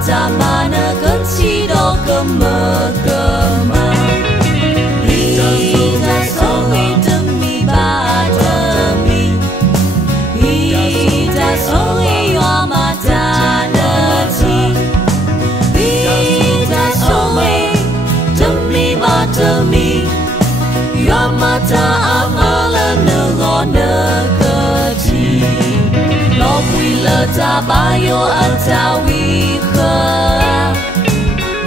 mata mana kecil kemegema. Kita sowi demi bademi. Kita sowi yo mata neti. Kita sowi demi bademi. Yo mata amalan ngone kecil. Lo wila tabayo antawi khe.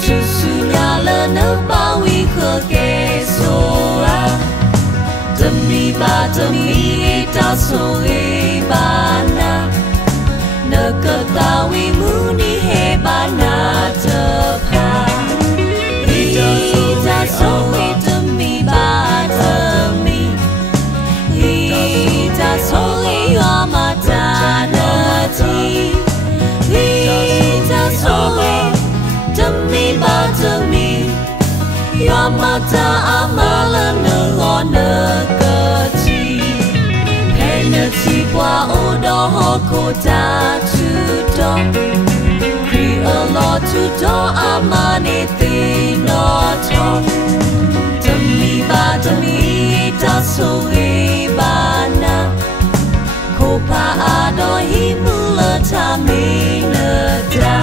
Susunya le nebawi khe kesoa. Demi bademi ta sore bana. Neketawi muni hebana tepa. Ita sore demi bademi. Ita sore yo mata neti. Ita sore demi bademi. Yo mata amalan ngone kecil. Peneti bua udo hokota tudo. Kri alo tudo amane tinoto. Demi bademi ta sore bana. Kopa ado himula tamineda.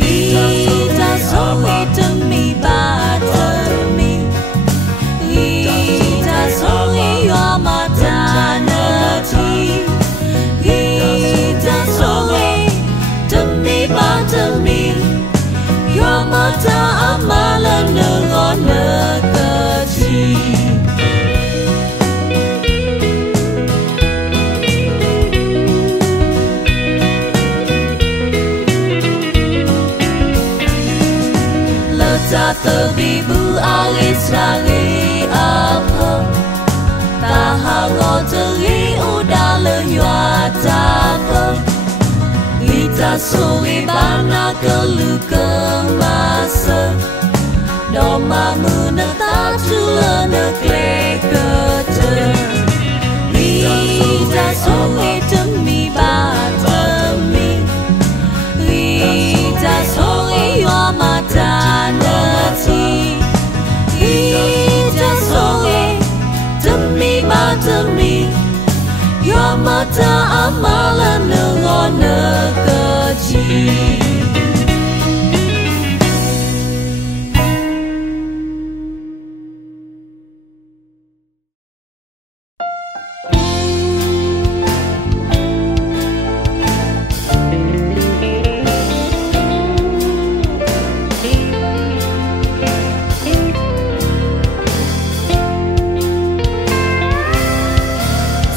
Ita sore demi bademi. Ita sore yo mata neti. Ita sore demi bademi. Yo mata amalan ngone kecil. Terbibu alis lari apa. Tahango teri udah leyat apa. Ita sore bana kelu kemasa. Doma menetap tula nekle kete. Ita sore demi bademi. Ita sore yo mata neti. Ita sore demi bademi. Yo mata amalan ngone kecil.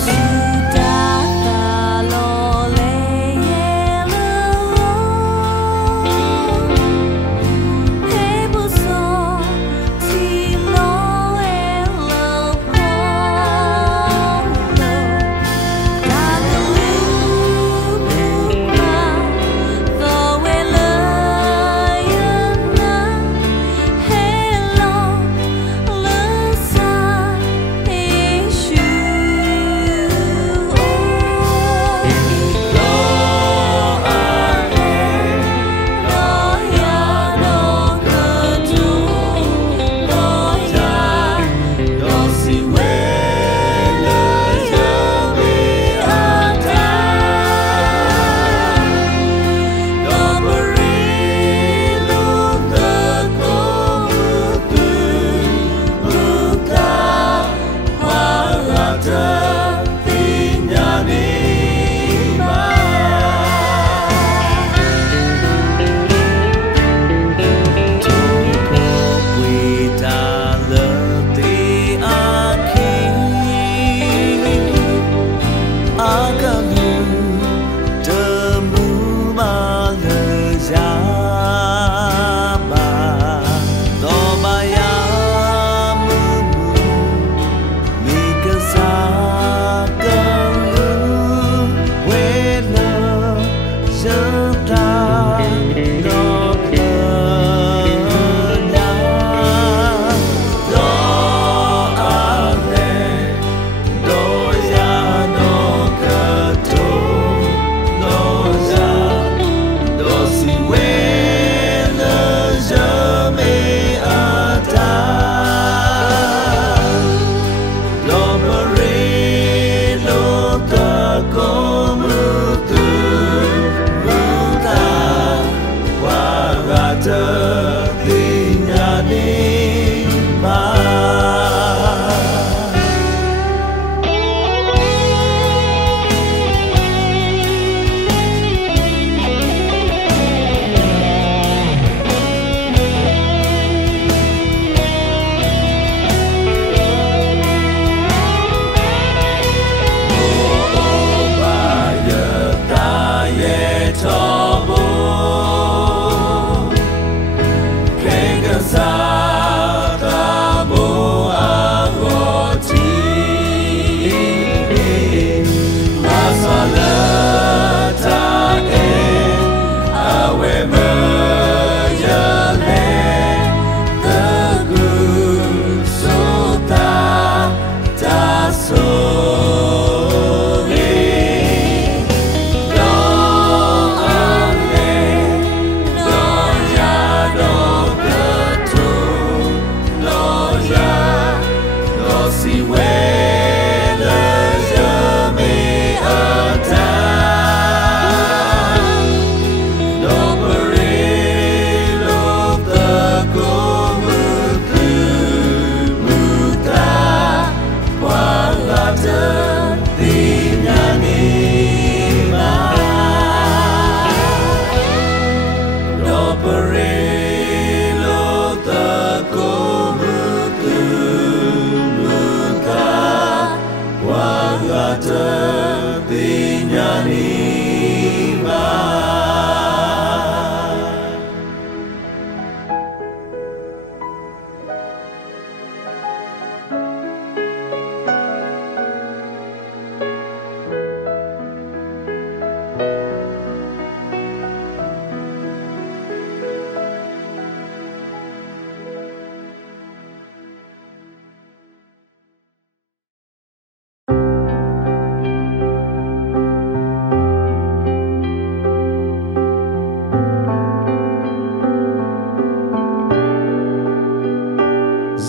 Sudah kalau leyeh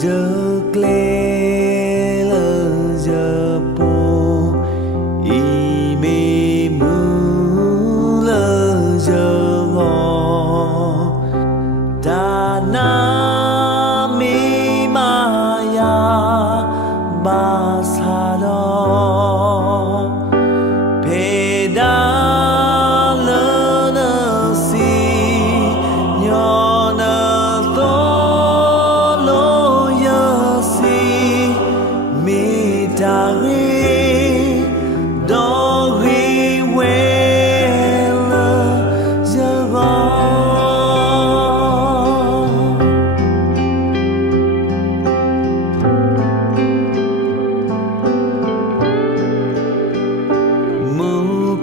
giờ cle lơ giờ po y mê mu lơ giờ ngò ta na mi ma ya ba sa đó pe da lơ nơ si nhỏ nơ to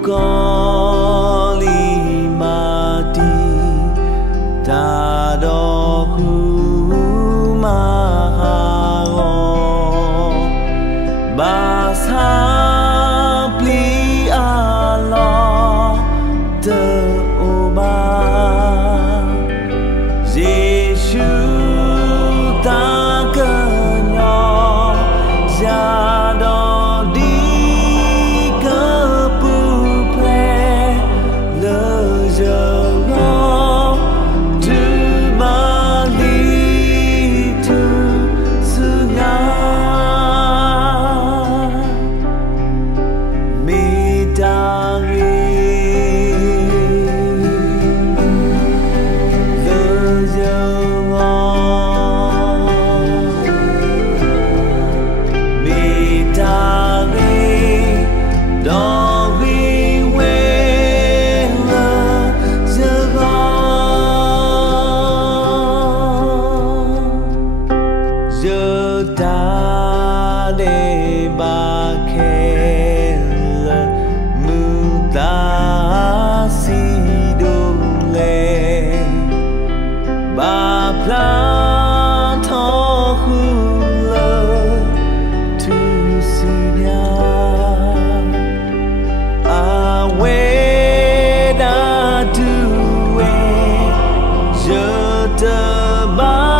có li ma ti ta đo khu ma ha go ba sa pli a lo te o ba Giêsu ta cơ nhỏ ra đó đi giờ ta để ba khe lơ mu ta si đồ lệ ba pla tho khu lơ tu si nya a we da tu we giờ ta ba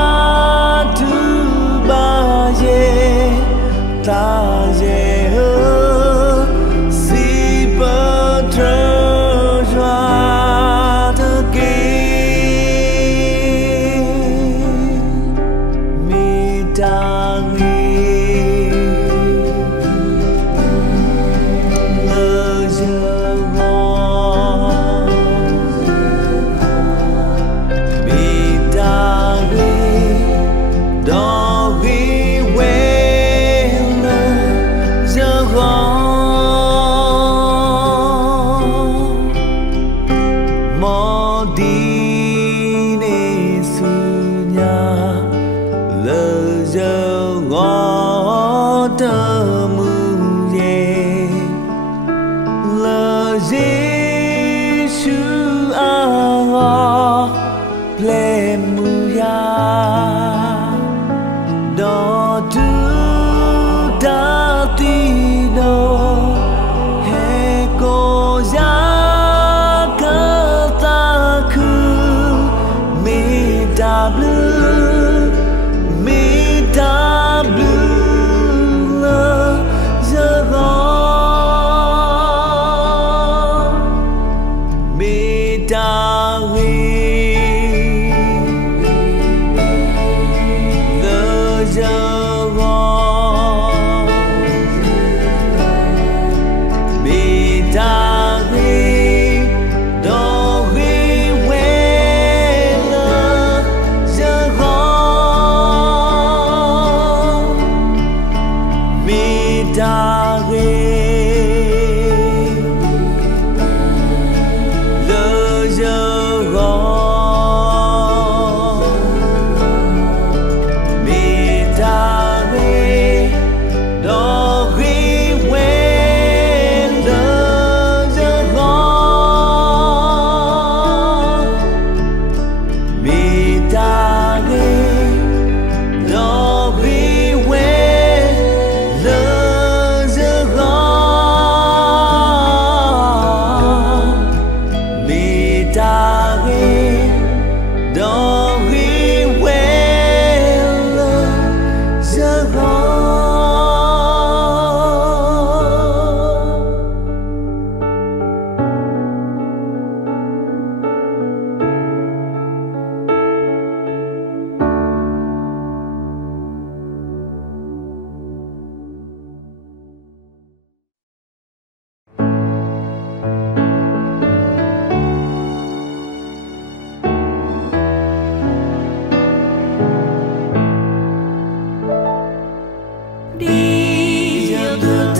ta về hơ si bơ trơ doa thơ kê mi ta nghi lơ giờ ngó mi ta nghi đó ghi mò đi nê sư nhà lơ giờ ngó tơ mừng về lơ Giêsu a ngó ple mu ya đó tu ta ti no he cô ya ta blue Di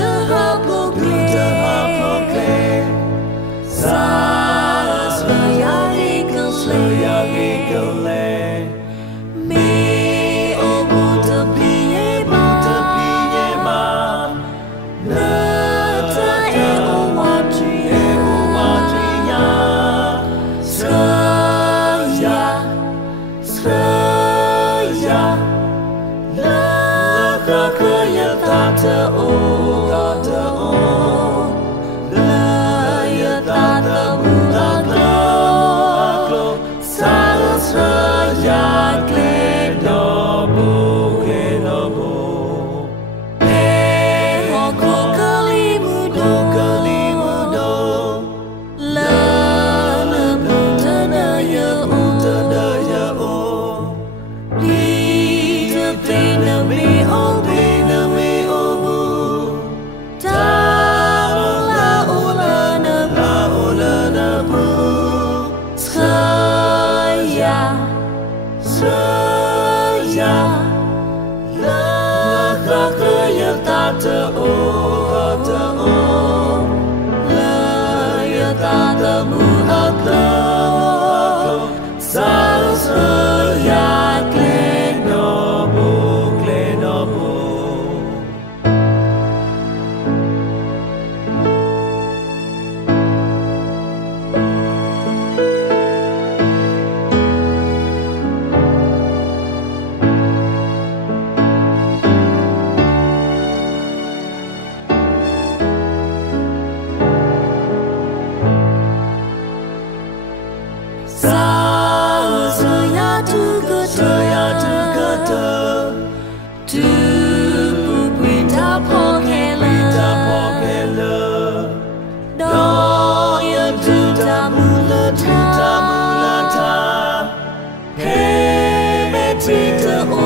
the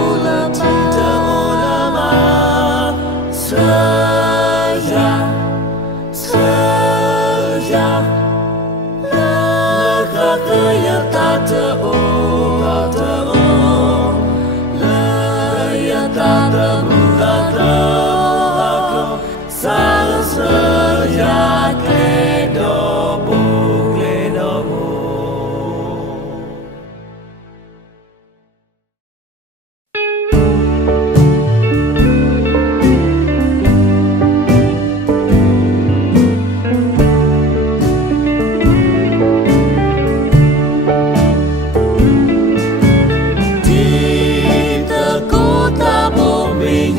kota bumi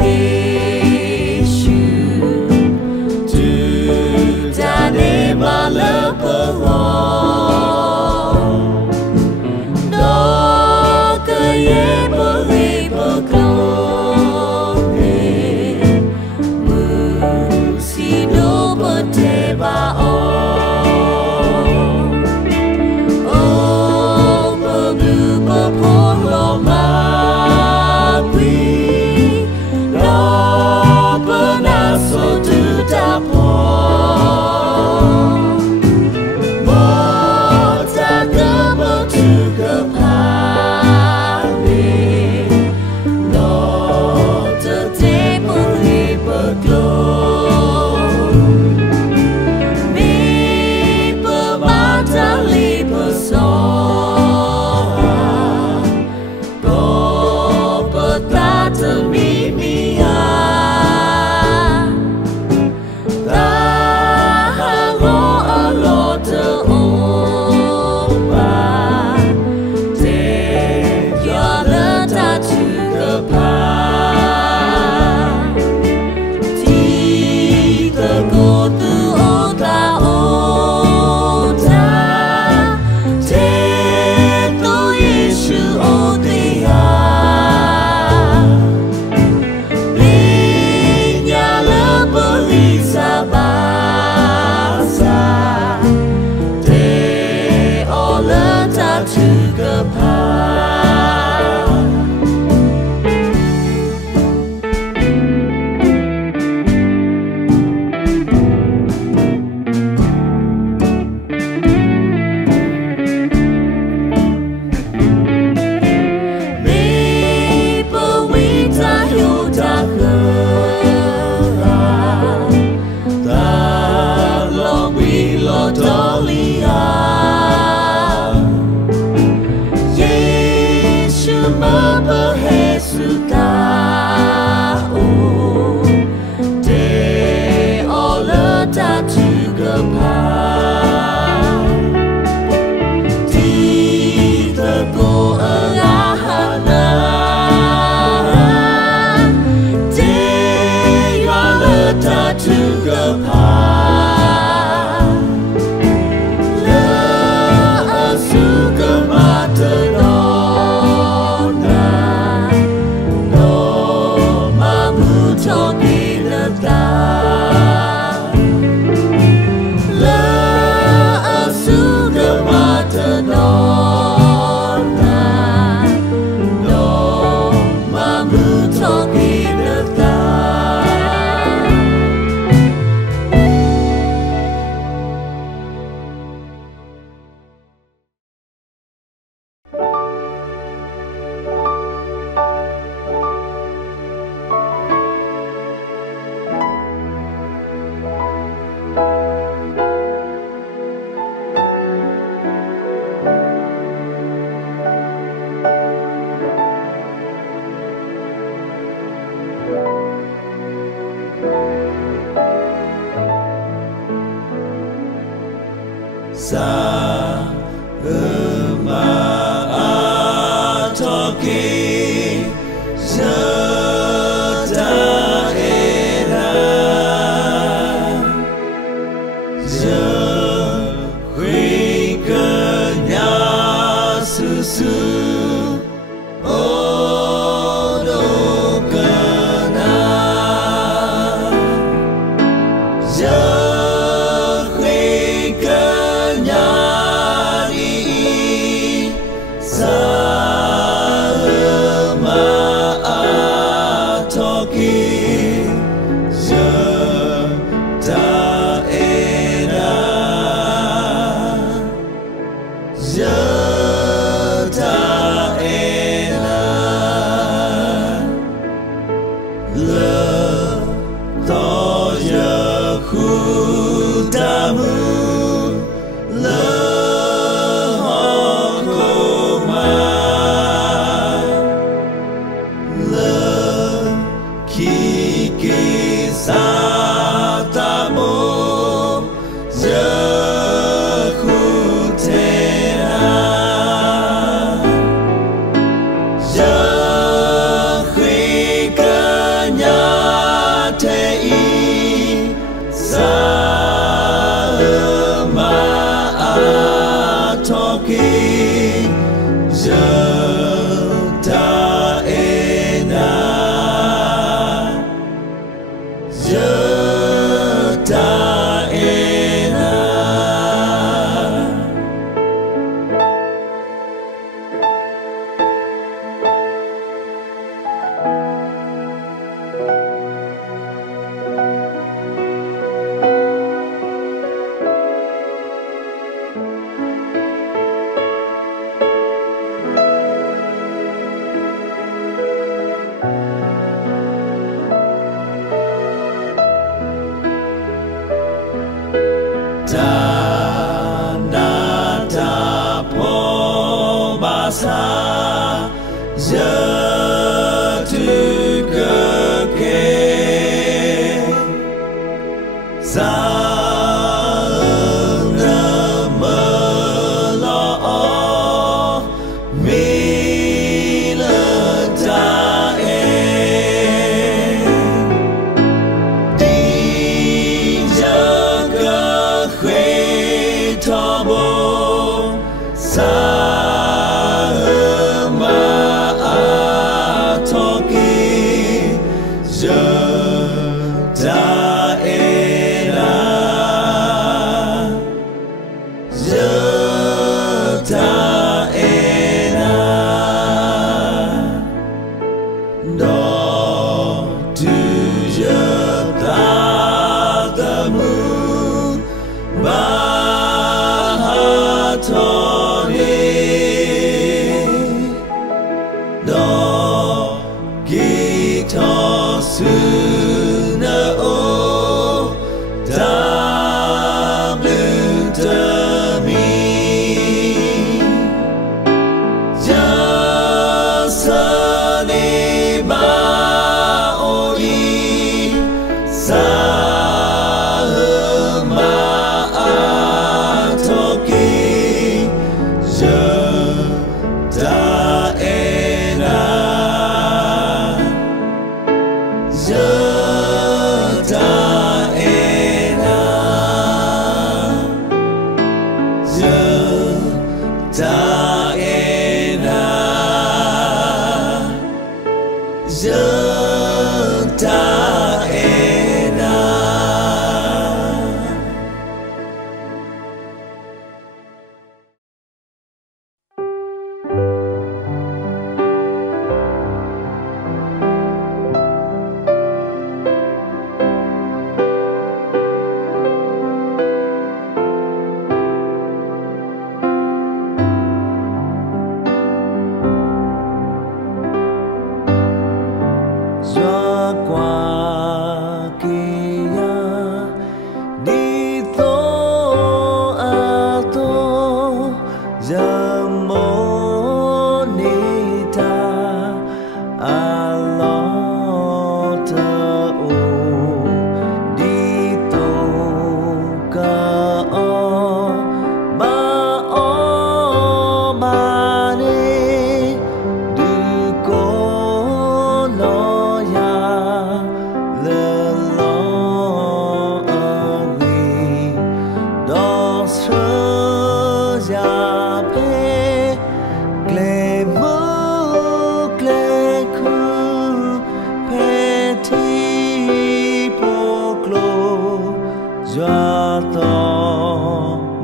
Doa to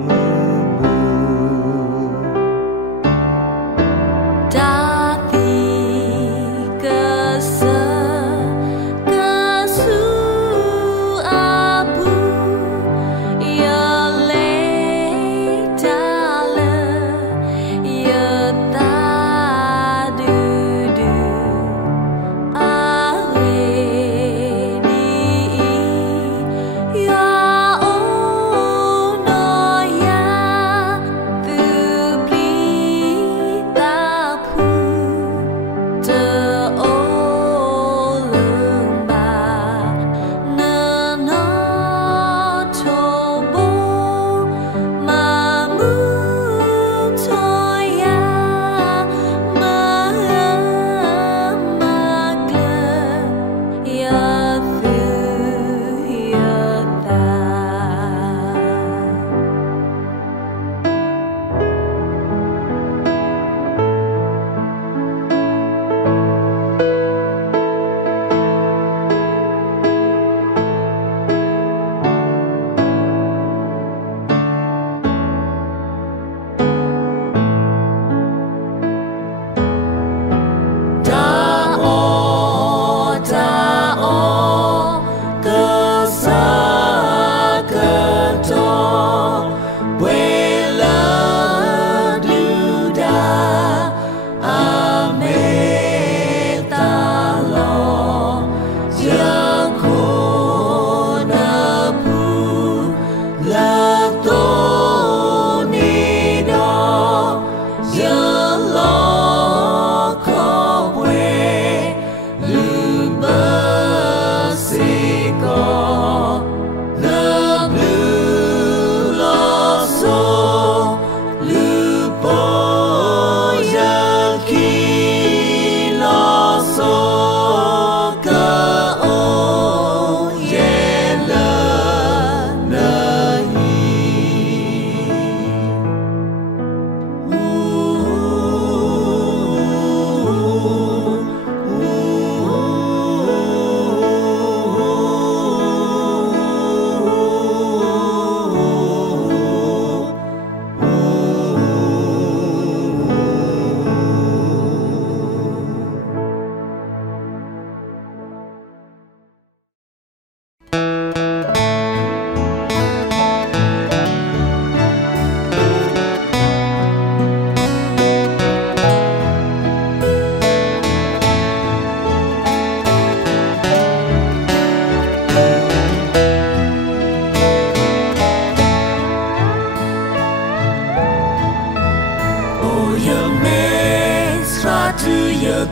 mubu Dati kesu abu ya le dale ya ta du du awe di ya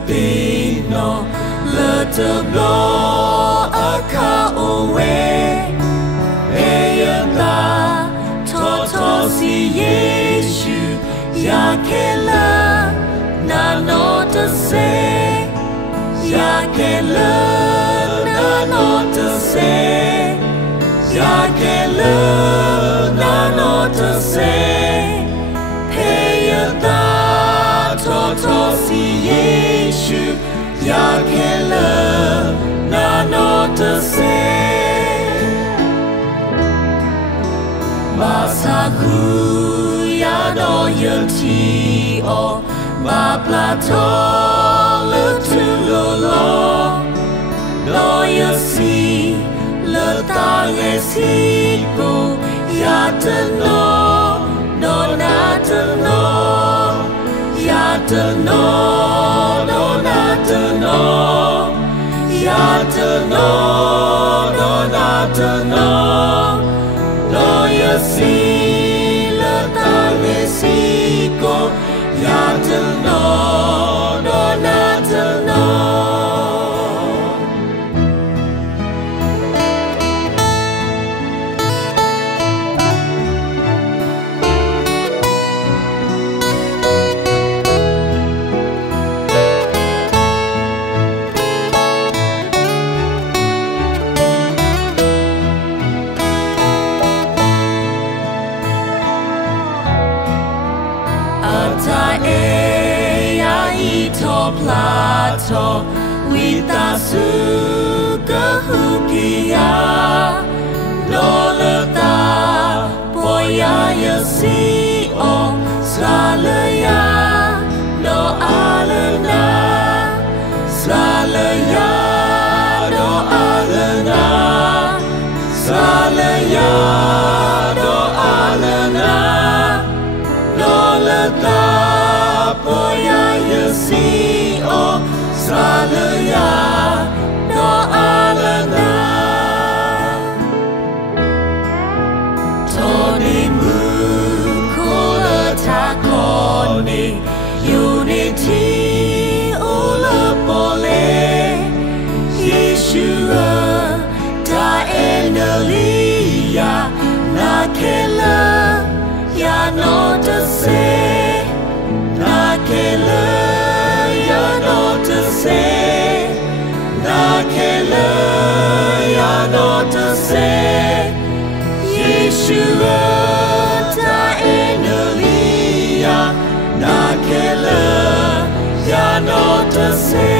Pino leteblo aka owe eyanda toto si Yesu yakela na nota se yakela na nota se yakela na nota se eyanda toto si Yesu yakela na nota se masaku ya do yanti o ma plato le tu lo lo yasi le ta yasi ko ya te no no na te no ya te no no na te no ya te no no na te no no yasi le ta yasi ko ya te no no na te no plato wita su kehukia lo le ya no te se na ke le ya no te se na ke le ya no te se Yeshua ta enelia na ke le ya no te se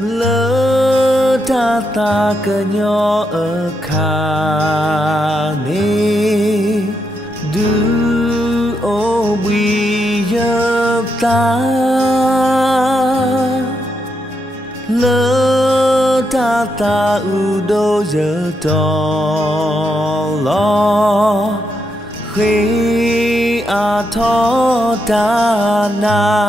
lỡ ta ta cơ nhỏ ở khả ni du ô bì ya ta lỡ ta u đô giờ trò lo khi thọ ta na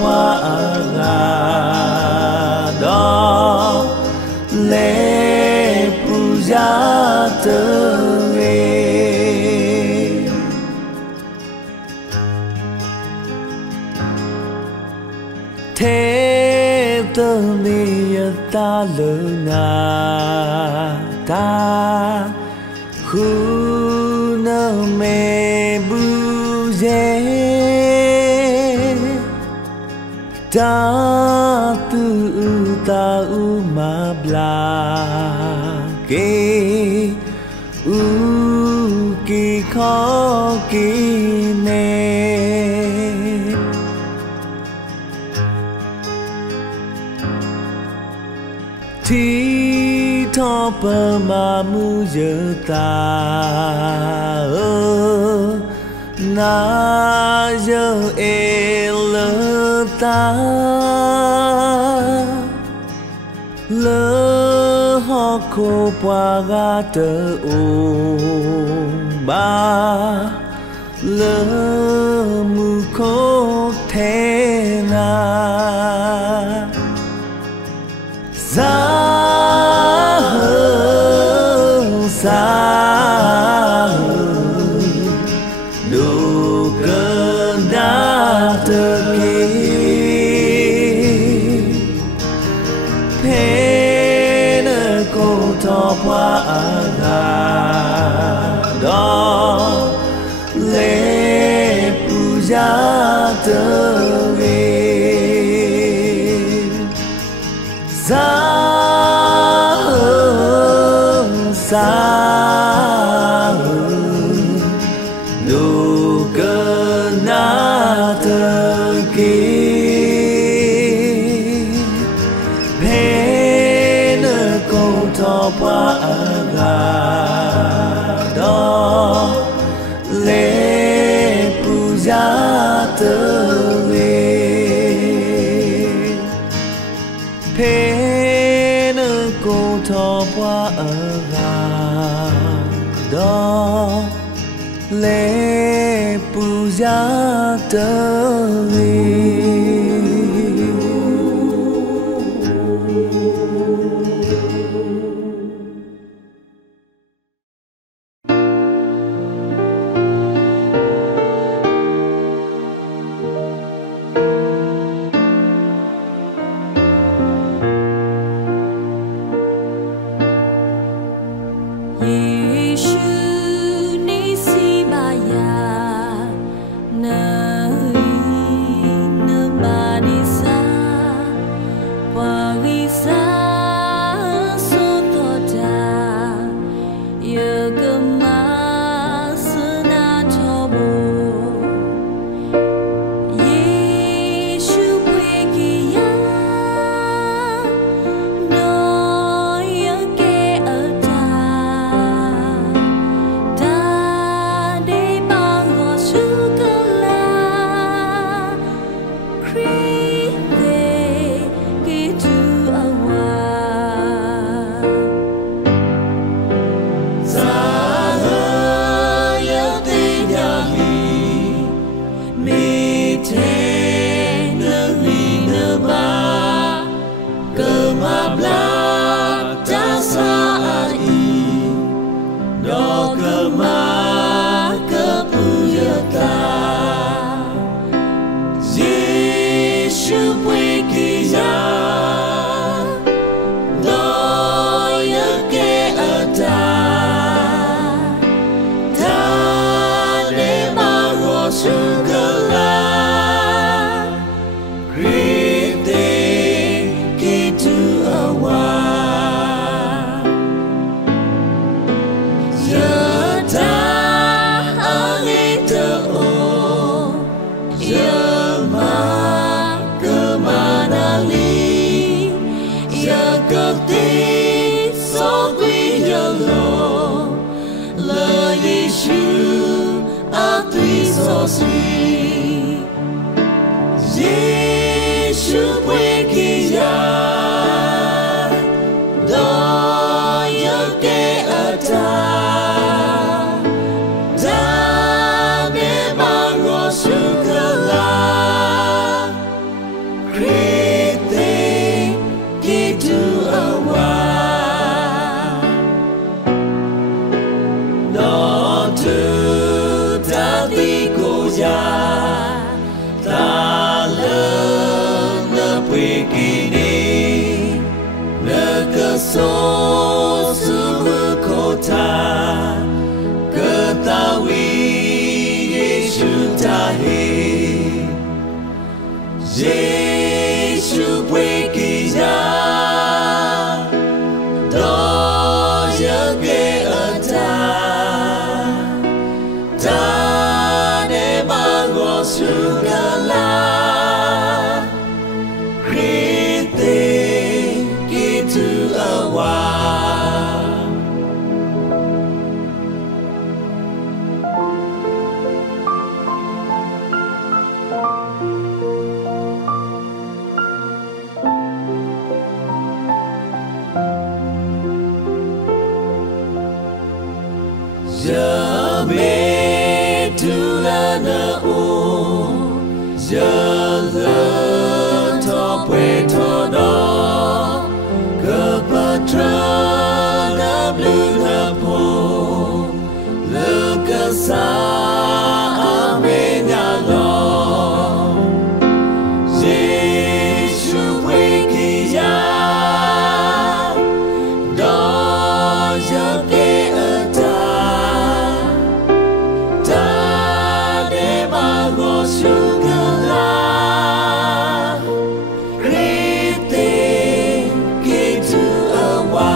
hoa đó lễ puja tơ thế tơ mi ta lơ na ta khu nơ mê bu dê ta tu ta u ma bla ke u ki kho ki ne thi tho pa ma mu je ta na je ta lỡ họ cô qua ga tơ ba lỡ mu cô thế na ra xa đủ cơn đã tơ hoa đó lễ puja tơ xa đủ cơn na tơ thọ qua đó lễ puja tơ phê nơ cô thọ qua đó lễ puja tơ Creep, they get to a cơ tí số quý nhờ lộ lời Giêsu a tuy so suy Giêsu quê kia đó nhớ kê ở ta đã mê mà ngõ su cơ la Christe kê tu ở hoa đó tu ta đi cô gia ta lớn nơ quê kỳ ni nơ cơ số sư mơ cô ta cơ ta vi Giêsu ta hi Giêsu quê kỳ gia đó giờ ghê ơn ta để mà ngõ su ca la Christe Kittu awa giờ mê tu la na o giờ lơ thọ quê thọ đó cơ pa tra na blu na po lơ cơ sa a mê nhà lo Giêsu quê kia đó giờ kê ở su ca la Christe Kittu awa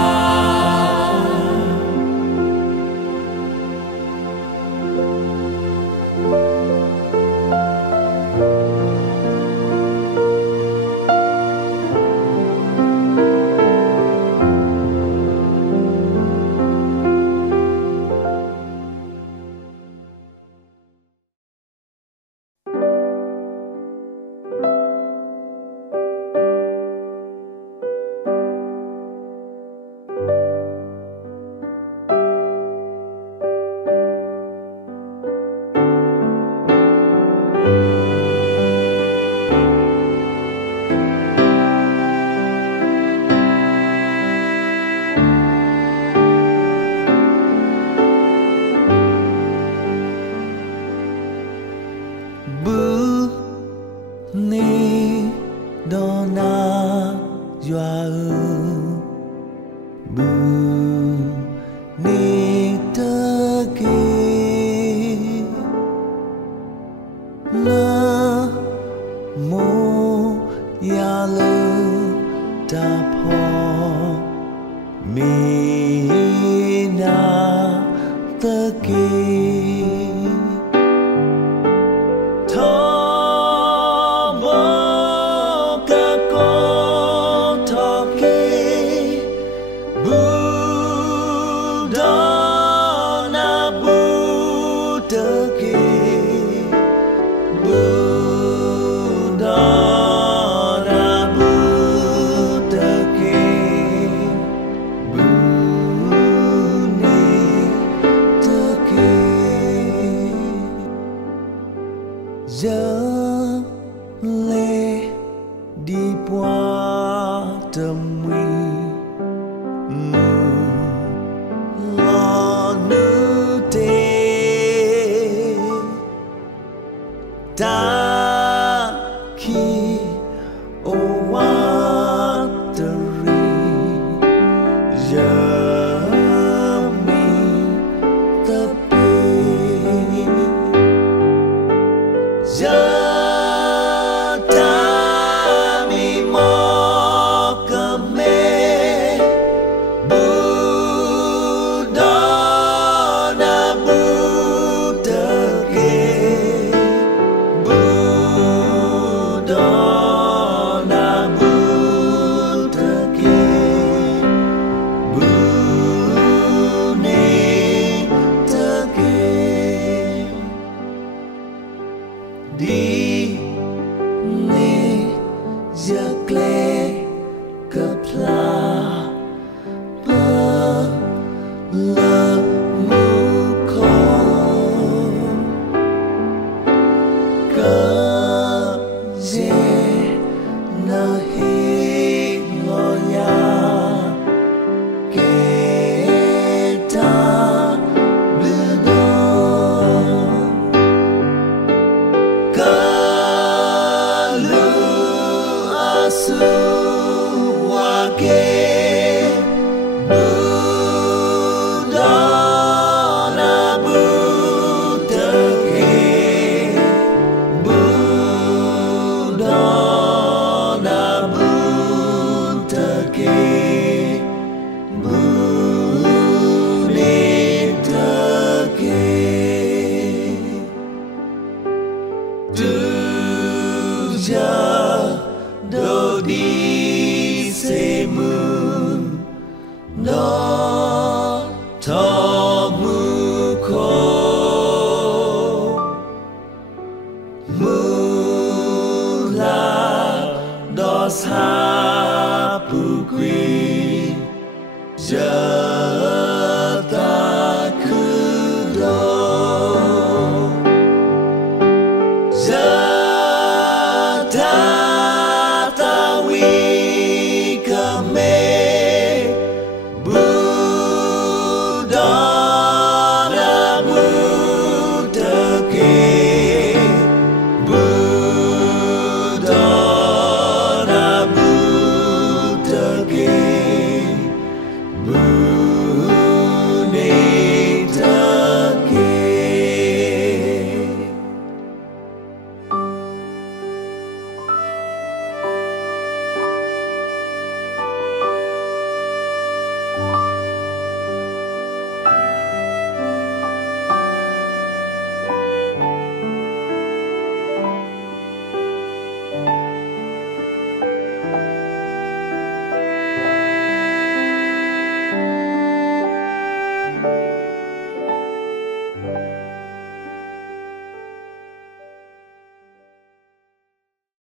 bu ni dona joa bu ni te ki la mo ya lu ta po mi na te ki Buddha quy giờ